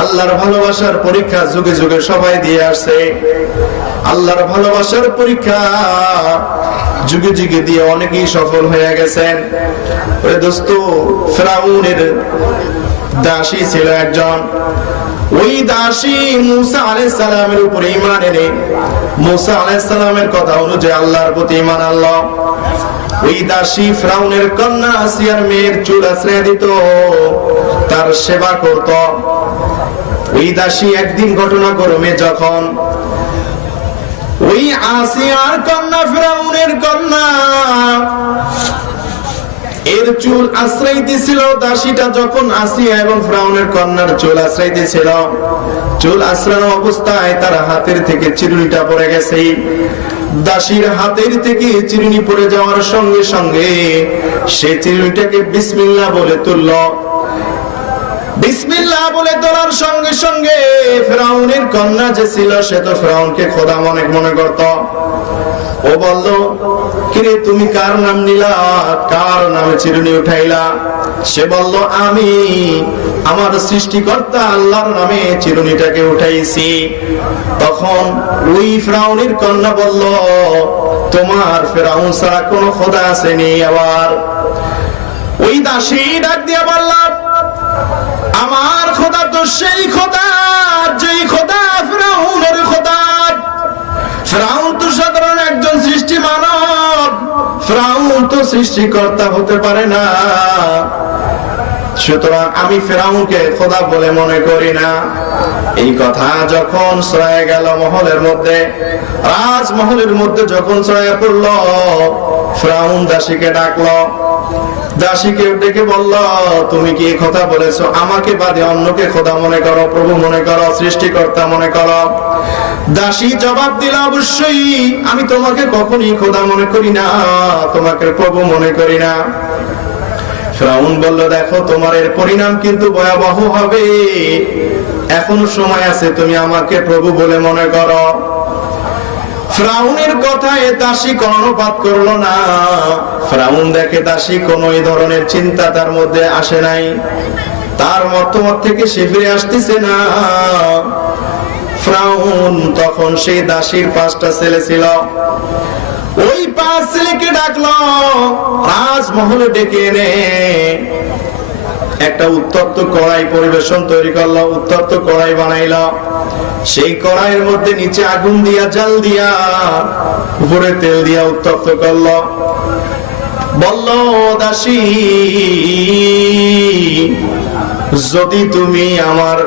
আল্লাহর ভালোবাসার পরীক্ষা যুগে যুগে সবাই দিয়ে আসছে। আল্লাহর ভালোবাসার পরীক্ষা যুগে যুগে দিয়ে অনেকেই সফল হয়ে গেছেন। ওই দোস্ত, ফিরাউনের দাসী ছিল একজন। ওই দাসী মুসা আলাইহিস সালামের উপরে ঈমান এনে মুসা আলাইহিস সালামের কথা অনুযায়ী আল্লাহর প্রতি ঈমান আনলো। ওই দাসী ফিরাউনের কন্যা আসিয়ার মেয়ের চুল আশ্রয় দিত, তার সেবা করত। ওই দাসী একদিন ঘটনাক্রমে যখন ওই আসিয়ার কন্যা ফিরাউনের কন্যা এর চুল আশ্রাইতেছিল, দাসীটা যখন আসিয়া এবং ফিরাউনের কন্যার চুল আশ্রাইতেছিল, চুল আশ্রানো অবস্থায় তার হাতের থেকে চিরুনিটা পড়ে গেছে। দাসীর হাতের থেকে চিরুনি পড়ে যাওয়ার সঙ্গে সঙ্গে সে চিরুনিটাকে বিসমিল্লাহ বলে তুলল। বিসমিল্লাহ বলে তোলার সঙ্গে সঙ্গে ফিরাউনের কন্যা যে ছিল সে তো ফিরাউনকে খোদা মনে করত। ও বলল, কিরে তুমি কার নাম নিলা, কার নামে চিরুনি উঠাইলা? সে বলল, আমি আমার সৃষ্টিকর্তা আল্লাহর নামে চিরুনিটাকে উঠাইছি। তখন ওই ফিরাউনের কন্যা বলল, তোমার ফিরাউন ছাড়া কোনো খোদা আসেনি? আবার ওই দাসী ডাক দিয়া বলল, আমার খোদা তো সেই খোদা যেই খোদা ফিরাউনের খোদা। ফিরাউন তো সাধারণ একজন সৃষ্টি মানব, ফিরাউন তো সৃষ্টিকর্তা হতে পারে না। সুতরাং আমি ফিরাউনকে খোদা বলে মনে করি না। এই কথা যখন ছড়ায় গেল মহলের মধ্যে, রাজমহলের মধ্যে যখন ছড়ায় পড়ল, ফিরাউন দাসীকে ডাকলো। দাসীকে ডেকে বলল, তুমি কি এই কথা বলেছো? আমাকে বাদে অন্যকে খোদা মনে করো, প্রভু মনে করো, সৃষ্টিকর্তা মনে করো। দাসী জবাব দিল, অবশ্যই আমি তোমাকে কখনই খোদা মনে করি না, তোমাকে প্রভু মনে করি না। ফিরাউন বলল, দেখো তোমার এর পরিণাম কিন্তু ভয়াবহ হবে, এখনো সময় আছে, তুমি আমাকে প্রভু বলে মনে করো। ফিরাউনের কথায় দাসী কর্ণপাত করলো না। ফিরাউন দেখে দাসী কোন এই ধরনের চিন্তা তার মধ্যে আসে নাই, তার মতামত থেকে সে ফিরে আসতেছে না। ফিরাউন তখন সেই দাসীর 5টা ছেলে ছিল, ওই 5 ছেলেকে ডাকলো, রাজমহলে ডেকে এনে একটা উত্তপ্ত কড়াই পরিবেশন তৈরি করলো, উত্তপ্ত কড়াই বানাইলো। সেই কড়াইয়ের মধ্যে নিচে আগুন দিয়া, জাল দিয়া, উপরে তেল দিয়া উত্তপ্ত করলো। বলল, দাসী, যদি তুমি আমার